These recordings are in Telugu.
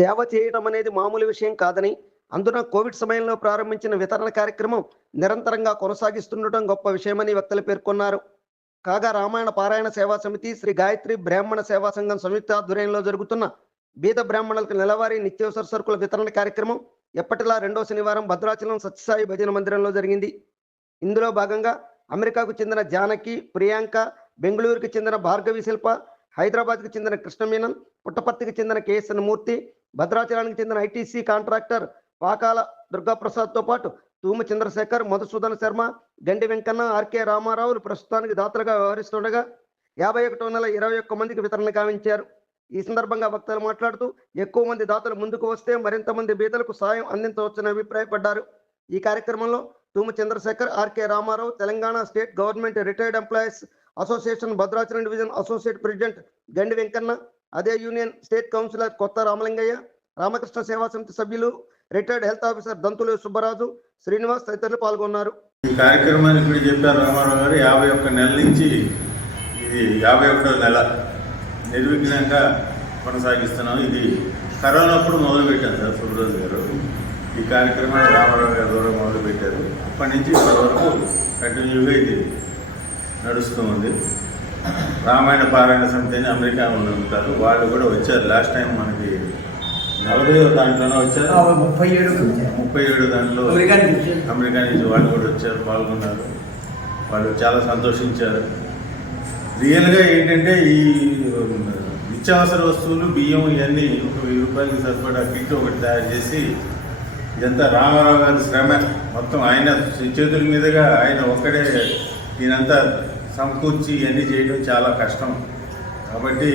సేవ చేయడం అనేది మామూలు విషయం కాదని, అందున కోవిడ్ సమయంలో ప్రారంభించిన వితరణ కార్యక్రమం నిరంతరంగా కొనసాగిస్తుండటం గొప్ప విషయమని వక్తలు పేర్కొన్నారు. కాగా రామాయణ పారాయణ సేవా సమితి, శ్రీ గాయత్రి బ్రాహ్మణ సేవా సంఘం సంయుక్త ఆధ్వర్యంలో జరుగుతున్న బీద బ్రాహ్మణులకు నెలవారీ నిత్యావసర సరుకుల వితరణ కార్యక్రమం ఎప్పటిలా రెండో శనివారం భద్రాచలం సత్యసాయి భజన మందిరంలో జరిగింది. ఇందులో భాగంగా అమెరికాకు చెందిన జానకి, ప్రియాంక, బెంగళూరుకు చెందిన భార్గవి శిల్ప, హైదరాబాద్కు చెందిన కృష్ణమీనన్, పుట్టపర్తికి చెందిన కేఎస్ఎన్ మూర్తి, భద్రాచలానికి చెందిన ఐటీసీ కాంట్రాక్టర్ పాకాల దుర్గాప్రసాద్తో పాటు తూము చంద్రశేఖర్, మధుసూదన శర్మ, గండి వెంకన్న, ఆర్కే రామారావులు ప్రస్తుతానికి దాతలుగా వ్యవహరిస్తుండగా 51వ నెల 21 మందికి వితరణ గావించారు. ఈ సందర్భంగా వక్తలు మాట్లాడుతూ ఎక్కువ మంది దాతలు ముందుకు వస్తే మరింత మంది బీదలకు సాయం అందించవచ్చని అభిప్రాయపడ్డారు. ఈ కార్యక్రమంలో Thumu Chandrashekar, RK Ramarao, Telangana state government retired employees association Bhadrachalam division associate president Gandi Venkanna, అదే యూనియన్ స్టేట్ కౌన్సిలర్ కొత్త రామలింగయ్య, రామకృష్ణ సేవా సమితి సభ్యులు, retired health officer Dantulu Subbaraju, Srinivas తదితరులు పాల్గొన్నారు. ఈ కార్యక్రమాన్ని ఇప్పుడు చెప్పారు రామారావు గారు. 51 నెలల నుంచి ఇది 51వ నెల నిర్విఘ్నంగా కొనసాగిస్తున్నాం. ఇది కరోనా అప్పుడు మొదలుపెట్టాను సార్ సుబ్బరాజు గారు. ఈ కార్యక్రమాన్ని రామారావు గారు ద్వారా మొదలుపెట్టారు. అప్పటి నుంచి ఇప్పటి వరకు కంటిన్యూగా ఇది నడుస్తూ ఉంది. రామాయణ పారాయణ సమితి అని అమెరికా వాళ్ళు ఉంటారు, వాళ్ళు కూడా వచ్చారు. లాస్ట్ టైం మనకి 40వ దాంట్లోనే వచ్చారు, 37 దాంట్లో అమెరికా నుంచి వాళ్ళు కూడా వచ్చారు, పాల్గొన్నారు. వాళ్ళు చాలా సంతోషించారు. రియల్గా ఏంటంటే ఈ నిత్యావసర వస్తువులు, బియ్యం ఇవన్నీ ఒక 1000 రూపాయలకి సరిపడా కిట్ ఒకటి తయారు చేసి, ఇదంతా రామారావు గారి శ్రమ మొత్తం ఆయన చేతుల మీదుగా ఆయన ఒక్కడే దీనంతా సమకూర్చి ఇవన్నీ చేయడం చాలా కష్టం. కాబట్టి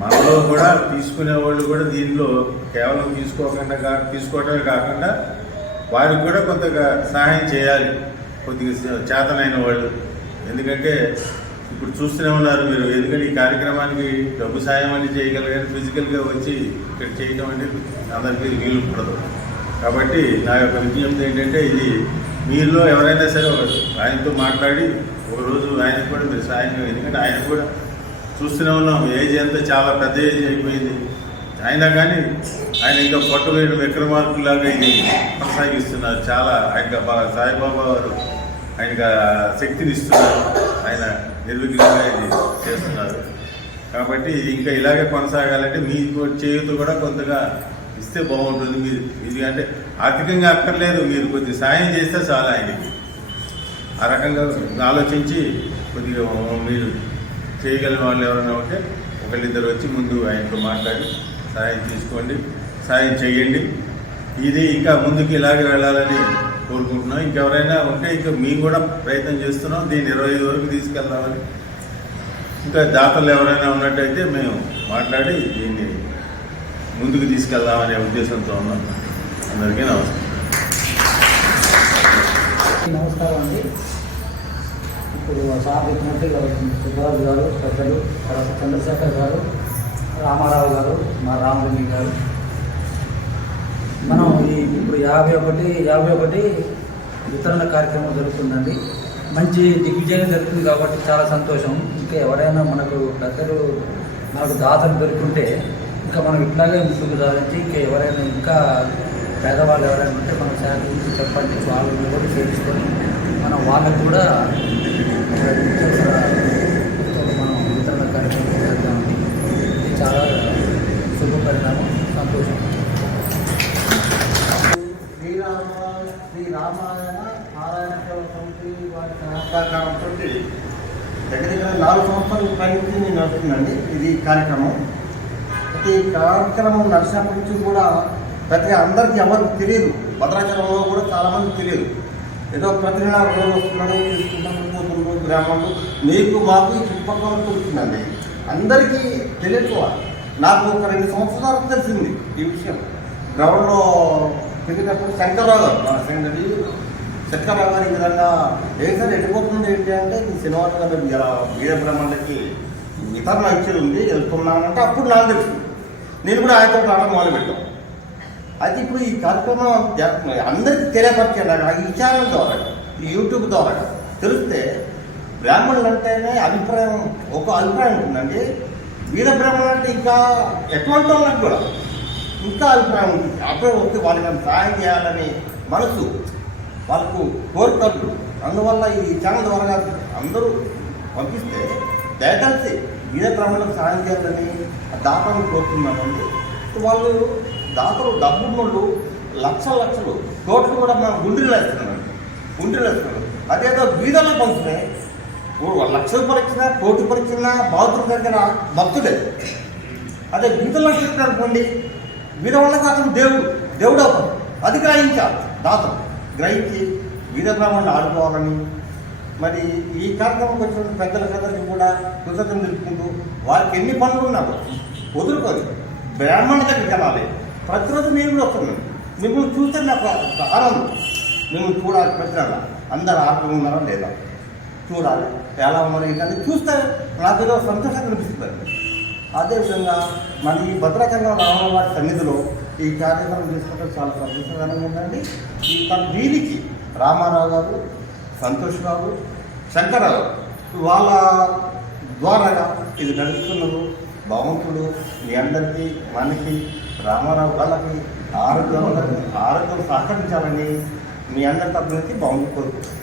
మనలో కూడా తీసుకునే వాళ్ళు కూడా దీనిలో కేవలం తీసుకోవటమే కాకుండా వారికి కూడా కొంతగా సహాయం చేయాలి, కొద్దిగా చేతనైన వాళ్ళు. ఎందుకంటే ఇప్పుడు చూస్తూనే ఉన్నారు మీరు. ఎందుకంటే ఈ కార్యక్రమానికి డబ్బు సాయం అని చేయగలిగారు, ఫిజికల్గా వచ్చి ఇక్కడ చేయడం అనేది అందరికీ వీలు పడదు. కాబట్టి నా యొక్క విజ్ఞప్తి ఏంటంటే, ఇది మీలో ఎవరైనా సరే ఆయనతో మాట్లాడి ఒకరోజు ఆయనకు కూడా మీరు సాయం, ఎందుకంటే ఆయన కూడా చూస్తూనే ఉన్నాం, ఏజ్ అంతా చాలా పెద్ద ఏజ్ అయిపోయింది. అయినా కానీ ఆయన ఇంకా పొట్టవేరు విక్రమార్కులాగా ఇది కొనసాగిస్తున్నారు. చాలా ఆయన సాయిబాబా వారు ఆయనకు శక్తిని ఇస్తున్నారు, ఆయన నిర్విఘ్నంగా ఇది చేస్తున్నారు. కాబట్టి ఇంకా ఇలాగే కొనసాగాలంటే మీ చేయుతూ కూడా కొంతగా ఇస్తే బాగుంటుంది. మీరు ఇది అంటే ఆర్థికంగా అక్కర్లేదు, మీరు కొద్దిగా సాయం చేస్తే చాలా ఆయనకి. ఆ రకంగా ఆలోచించి కొద్దిగా మీరు చేయగలిగిన వాళ్ళు ఎవరైనా ఉంటే ఒకళ్ళిద్దరు వచ్చి ముందు ఆయనతో మాట్లాడి సాయం తీసుకోండి, సాయం చేయండి. ఇది ఇంకా ముందుకు ఇలాగే వెళ్ళాలని కోరుకుంటున్నాం. ఇంకెవరైనా ఉంటే ఇంకా మేము కూడా ప్రయత్నం చేస్తున్నాం, దీన్ని 25 వరకు తీసుకెళ్దామని. ఇంకా దాతలు ఎవరైనా ఉన్నట్టయితే మేము మాట్లాడి దీన్ని ముందుకు తీసుకెళ్దామనే ఉద్దేశంతో ఉన్నాం. అందరికీ నమస్కారం. నమస్కారం అండి. ఇప్పుడు సార్ చెప్పినట్టు సుబ్బరాజు గారు, పెద్దలు, తర్వాత చంద్రశేఖర్ గారు, రామారావు గారు, మా రామలింగ గారు, మనం ఇప్పుడు 51 వితరణ కార్యక్రమం జరుగుతుందండి. మంచి దిగ్విజయం జరుగుతుంది కాబట్టి చాలా సంతోషం. ఇంకా ఎవరైనా మనకు పెద్దలు, మనకు దాతలు దొరుకుంటే ఇంకా మనం ఇట్లాగే ముందుకు సాధించి ఇంకా ఎవరైనా ఇంకా పేదవాళ్ళు ఎవరైనా ఉంటే మన శాఖ గురించి చెప్పండి, వాళ్ళని కూడా చేర్చుకొని మనం వాళ్ళకు కూడా మనం వితరణ కార్యక్రమం చేద్దామండి. ఇది చాలా శుభ పరిణామం, సంతోషం. శ్రీ రామాయణ పారాయణ సేవా సమితి వారి సహకారంతో దగ్గర 4 సంవత్సరాల పైకి నడుస్తుందండి ఇది కార్యక్రమం. ఈ కార్యక్రమం నడిచినప్పటి నుంచి కూడా ప్రతి అందరికీ ఎవరికి తెలియదు, భద్రాచలంలో కూడా చాలామంది తెలియదు. ఏదో ప్రతి నెల రోజు వస్తున్నాడు, తీసుకుంటాను, పోతుండ్రు గ్రామంలో. మీకు మాకు ఈ చుట్టుపక్కల తెలుస్తుందండి, అందరికీ తెలియకపోవాలి. నాకు ఒక 2 సంవత్సరాలకు తెలిసింది ఈ విషయం. గ్రౌండ్లో తిరిగినప్పుడు శంకర్రావు గారు ఈ విధంగా ఏం సార్ ఎడిపోతుంది ఏంటి అంటే, శనివారం గారు వీర బ్రహ్మణకి వితరణ ఇచ్చేది ఉంది, వెళ్తున్నానంటే అప్పుడు నాకు తెలుసు. నేను కూడా ఆయనతో రావడం మొదలుపెట్టాం. అయితే ఇప్పుడు ఈ కార్యక్రమం అందరికీ తెలియపరిచేలాగా ఈ ఛానల్ ద్వారా, ఈ యూట్యూబ్ ద్వారా తెలిస్తే బ్రాహ్మణులు అంటేనే ఒక అభిప్రాయం ఉంటుందండి. వీర బ్రాహ్మణులు అంటే ఇంకా ఎటువంటి వాళ్ళకి కూడా ఇంకా అభిప్రాయం ఉంటుంది. అభిప్రాయం వస్తే వాళ్ళకి మనం సహాయం చేయాలని మనసు వాళ్ళకు కోరుతారు. అందువల్ల ఈ ఛానల్ ద్వారా అందరూ పంపిస్తే దయచేసి ఇదే క్రమంలో సహాయం చేయాలని దాతలను కోరుతున్నామండి. వాళ్ళు దాతలు డబ్బున్నోళ్ళు లక్షలు కోట్లు కూడా మనం గుండ్రీలు వేస్తున్నాం. అదేదో బీదల్లో పంపితే లక్ష రూపాయలు ఇచ్చినా కోటి పరీక్షినా బాధుల దగ్గర భక్తుడే. అదే బీదల్లో చెప్పారనుకోండి, బీద వాళ్ళకి అతను దేవుడు అవుతాడు. అది గ్రహించాలి, దాతలు గ్రహించి బీద బ్రాహ్మణులు ఆడుకోవాలని. మరి ఈ కార్యక్రమంకి వచ్చిన పెద్దలందరికీ కూడా కృతజ్ఞతలు తెలుపుకుంటూ వారికి ఎన్ని పనులు ఉన్నారో వదులుకొని బ్రాహ్మణ దగ్గరికి వెళ్ళాలి. ప్రతిరోజు నేను కూడా వస్తున్నాను. మిమ్మల్ని చూస్తే నాకు ఆనందం. మిమ్మల్ని చూడాలి, ప్రశ్న అందరు ఆరోగ్యంగా ఉన్నారా లేదా చూడాలి, ఎలా ఉన్నారు ఏంటంటే చూస్తే నాకు ఏదో సంతోషంగా అనిపిస్తుంది. అదేవిధంగా మన ఈ భద్రాచలం రామవారి సన్నిధిలో ఈ కార్యక్రమం చేసుకోవడం చాలా సంతోషకరంగా ఉందండి. దీనికి రామారావు గారు, సంతోష్ బాబు, శంకరరావు వాళ్ళ ద్వారా ఇది నడుస్తున్నారు. భగవంతుడు మీ అందరికీ మనకి రామారావు వాళ్ళకి ఆరోగ్యం సహకరించాలని మీ అందరి తరపు నుంచి బాగుంది కోరుకుంటున్నాను.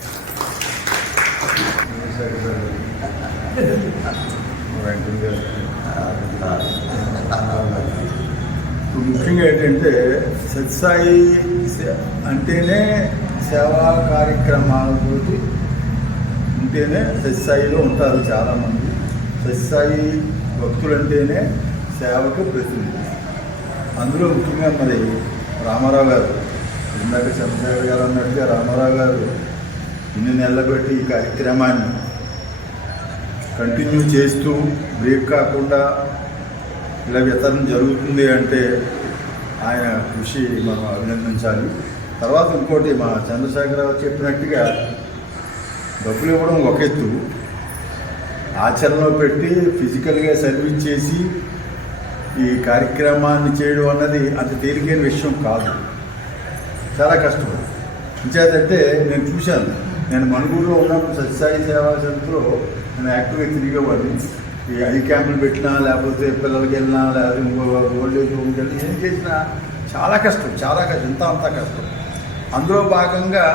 ముఖ్యంగా ఏంటంటే సత్సాయి అంటేనే సేవా కార్యక్రమాలతోటి ఉంటేనే సత్సాయిలో ఉంటారు చాలామంది. సత్సాయి భక్తులు అంటేనే సేవకు ప్రతినిధి. అందులో ముఖ్యంగా మరి రామారావు గారు, ఇందాక చంద్రశేఖర్ గారు అన్నట్టుగా రామారావు గారు ఇన్ని నెలలు పెట్టి ఈ కార్యక్రమాన్ని కంటిన్యూ చేస్తూ బ్రేక్ కాకుండా ఇలా వితరణ జరుగుతుంది అంటే ఆయన కృషి మనం అభినందించాలి. తర్వాత ఇంకోటి మా చంద్రశేఖరరావు చెప్పినట్టుగా డబ్బులు ఇవ్వడం ఒక ఎత్తు, ఆచరణలో పెట్టి ఫిజికల్గా సర్వీస్ చేసి ఈ కార్యక్రమాన్ని చేయడం అన్నది అంత తేలికైన విషయం కాదు, చాలా కష్టం. ఇంచేదంటే నేను చూశాను, నేను మణుగూరులో ఉన్నప్పుడు సత్యసాయి సేవా సెంటర్లో నేను యాక్టివ్గా తిరిగేవాడిని. ఈ ఐ క్యాంపులు పెట్టినా, లేకపోతే పిల్లలకి వెళ్ళినా, లేకపోతే ఓల్డ్ ఏజ్ హోమ్కి వెళ్ళినా, ఏం చేసినా చాలా కష్టం, అంతా కష్టం. అందులో భాగంగా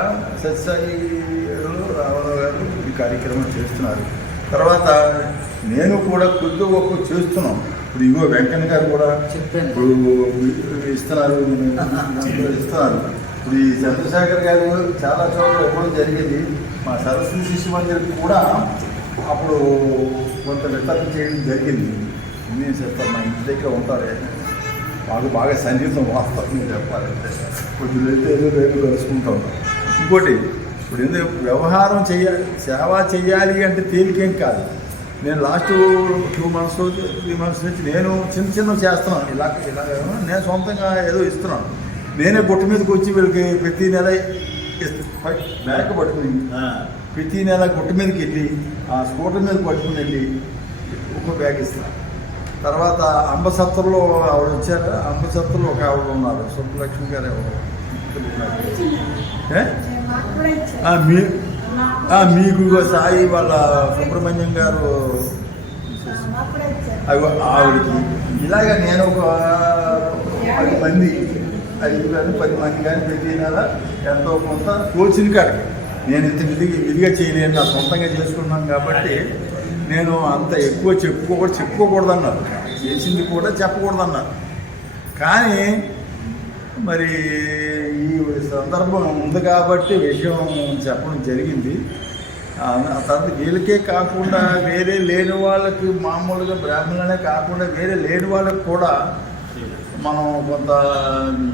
సత్యసాయిలో రామారావు గారు ఈ కార్యక్రమం చేస్తున్నారు. తర్వాత నేను కూడా కొద్ది గొప్ప చేస్తున్నాం. ఇప్పుడు ఇగో వెంకన్న గారు కూడా ఇప్పుడు ఇస్తున్నారు. ఇప్పుడు ఈ చంద్రశేఖర్ గారు చాలా చోట్ల ఇవ్వడం జరిగింది. మా సరస్వతి శిశు మందిరికి కూడా అప్పుడు కొంత వితరణ చేయడం జరిగింది. నేను చెప్తాను, మా ఇంటి దగ్గర ఉంటారు, మాకు బాగా సన్నిహితం వాస్తవంగా చెప్పాలంటే. కొంచెం ఏదో రేపు కలుసుకుంటాం. ఇంకోటి ఇప్పుడు ఎందుకు వ్యవహారం చేయాలి, సేవ చేయాలి అంటే తేలికేం కాదు. నేను లాస్ట్ 2 months 3 months నుంచి నేను చిన్న చేస్తున్నాను. ఇలా నేను సొంతంగా ఏదో ఇస్తున్నాను. నేనే బొట్టు మీదకి వచ్చి వీళ్ళకి ప్రతి నెల బ్యాగ్ పట్టుకుని ప్రతి నెల గుట్ట మీదకి వెళ్ళి ఆ స్కూటర్ మీద పట్టుకుని వెళ్ళి ఒక బ్యాగ్ ఇస్తాను. తర్వాత అంబసత్తులో ఆవిడ వచ్చారు. అంబసత్తులో ఒక ఆవిడ ఉన్నారు, సుబ్బలక్ష్మి గారు ఎవరు మీకు సాయి వాళ్ళ సుబ్రహ్మణ్యం గారు ఆవిడకి. ఇలాగ నేను ఒక 10 మంది 5 కానీ 10 మంది కానీ ప్రతి నెల ఎంతో కొంత కోచింగ్ కాదు. నేను ఇంత విధిగా చేయలేను, నా సొంతంగా చేసుకున్నాను కాబట్టి నేను అంత ఎక్కువ చెప్పుకోకూడదన్నారు, చేసింది కూడా చెప్పకూడదన్నారు. కానీ మరి ఈ సందర్భం ఉంది కాబట్టి విషయం చెప్పడం జరిగింది. ఆ తర్వాత వీళ్ళకే కాకుండా వేరే లేని వాళ్ళకి, మామూలుగా బ్రాహ్మణులనే కాకుండా వేరే లేని వాళ్ళకి కూడా మనం కొంత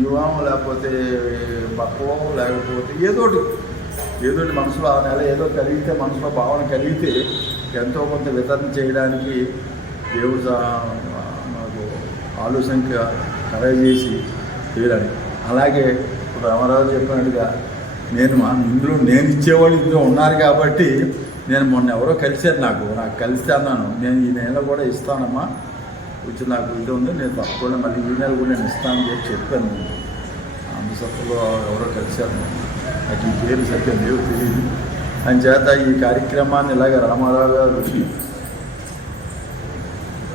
యువం లేకపోతే పక్కవో లేకపోతే ఏదోటి మనసులో ఆ నెల ఏదో కలిగితే, మనసులో భావన కలిగితే ఎంతో కొంత వితరణ చేయడానికి దేవుడు నాకు ఆలోచనగా కలగజేసి చేయాలని. అలాగే ఇప్పుడు రామారావు చెప్పినట్టుగా ఇందులో నేను ఇచ్చేవాళ్ళు ఇందులో ఉన్నారు కాబట్టి నేను మొన్న ఎవరో కలిశారు, నాకు కలిస్తే అన్నాను, నేను ఈ నెల కూడా ఇస్తానమ్మా, వచ్చి నాకు ఇది ఉంది, నేను తప్పకుండా మళ్ళీ ఈ నెల కూడా నేను ఇస్తానని చెప్పాను. అంబసత్తులో ఎవరో కలిశారు, నాకు ఈ పేరు సత్యం లేవు తెలియదు. అని చేత ఈ కార్యక్రమాన్ని ఇలాగ రామారావు గారు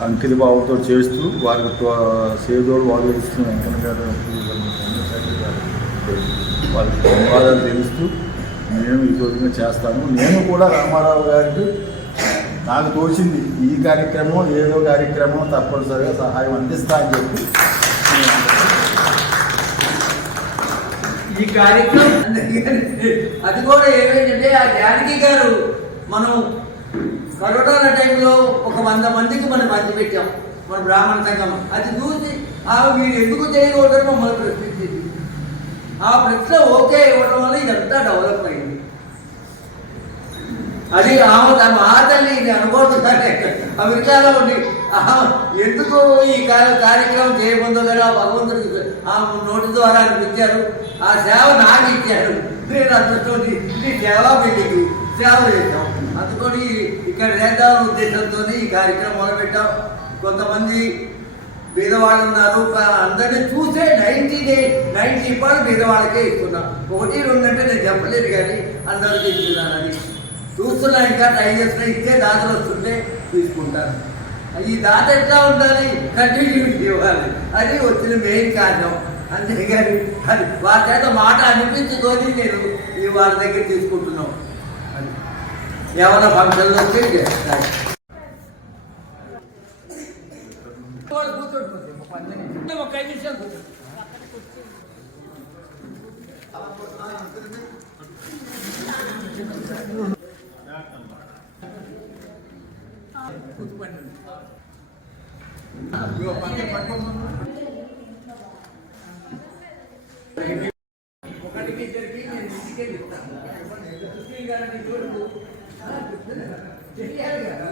అంకిత భావంతో చేస్తూ వారికి సేదోడు వాళ్ళు ఇస్తూ వెంకన్న గారు వాళ్ళకి ధన్యవాదాలు తెలుస్తూ నేను ఈ రోజున చేస్తాను. నేను కూడా రామారావు గారికి నాకు తోచింది ఈ కార్యక్రమం ఏదో కార్యక్రమం తప్పనిసరిగా సహాయం అందిస్తా అని చెప్పి ఈ కార్యక్రమం అది కూడా ఏమైందంటే ఆ జానకి గారు మనం కరోనా టైంలో ఒక 100 మందికి మనం పంచిపెట్టాం మన బ్రాహ్మణ సంఘం. అది చూసి మీరు ఎందుకు చేయకూడదని మమ్మల్ని ప్రశ్నించింది. ఆ ప్రశ్న ఓకే ఇవ్వడం వల్ల ఇదంతా డెవలప్ అయింది. అది మా తల్లి ఇది అనుకోవట్లే అమెరికాలో ఉండి ఎందుకు ఈ కార్యక్రమం చేయబోదో కానీ ఆ భగవంతుడికి ఆ నోటి ద్వారా అనిపించారు. ఆ సేవ నాకు ఇచ్చారు. నేను అంతతో సేవ మీకు సేవ చేశాం. అందుకని ఇక్కడ చేద్దామనే ఉద్దేశంతో ఈ కార్యక్రమం మొదలుపెట్టాం. కొంతమంది పేదవాళ్ళు ఉన్నారు. అందరినీ చూసే 90% పేదవాళ్ళకే ఇస్తున్నాం. 1-2 అంటే నేను చెప్పలేదు కానీ అందరికీ ఇస్తున్నాను. అది చూస్తున్నా, ఇంకా ట్రై చేస్తున్నా. ఇచ్చే దాతలు వస్తుంటే తీసుకుంటాను. ఈ దాత ఎట్లా ఉండాలి, కంటిన్యూటీ ఇవ్వాలి. అది వచ్చిన మెయిన్ కారణం. అంతేగాని అది వాళ్ళ చేత మాట అనిపించుకొని నేను వాళ్ళ దగ్గర తీసుకుంటున్నాం. అది ఏమైనా ఫంక్షన్లు వస్తే చేస్తాను. ఒక 5 నిమిషాలు ఒకటికి ఇద్దరికి నేను ఇంటికే చెప్తాను. చెయ్యాలి కదా.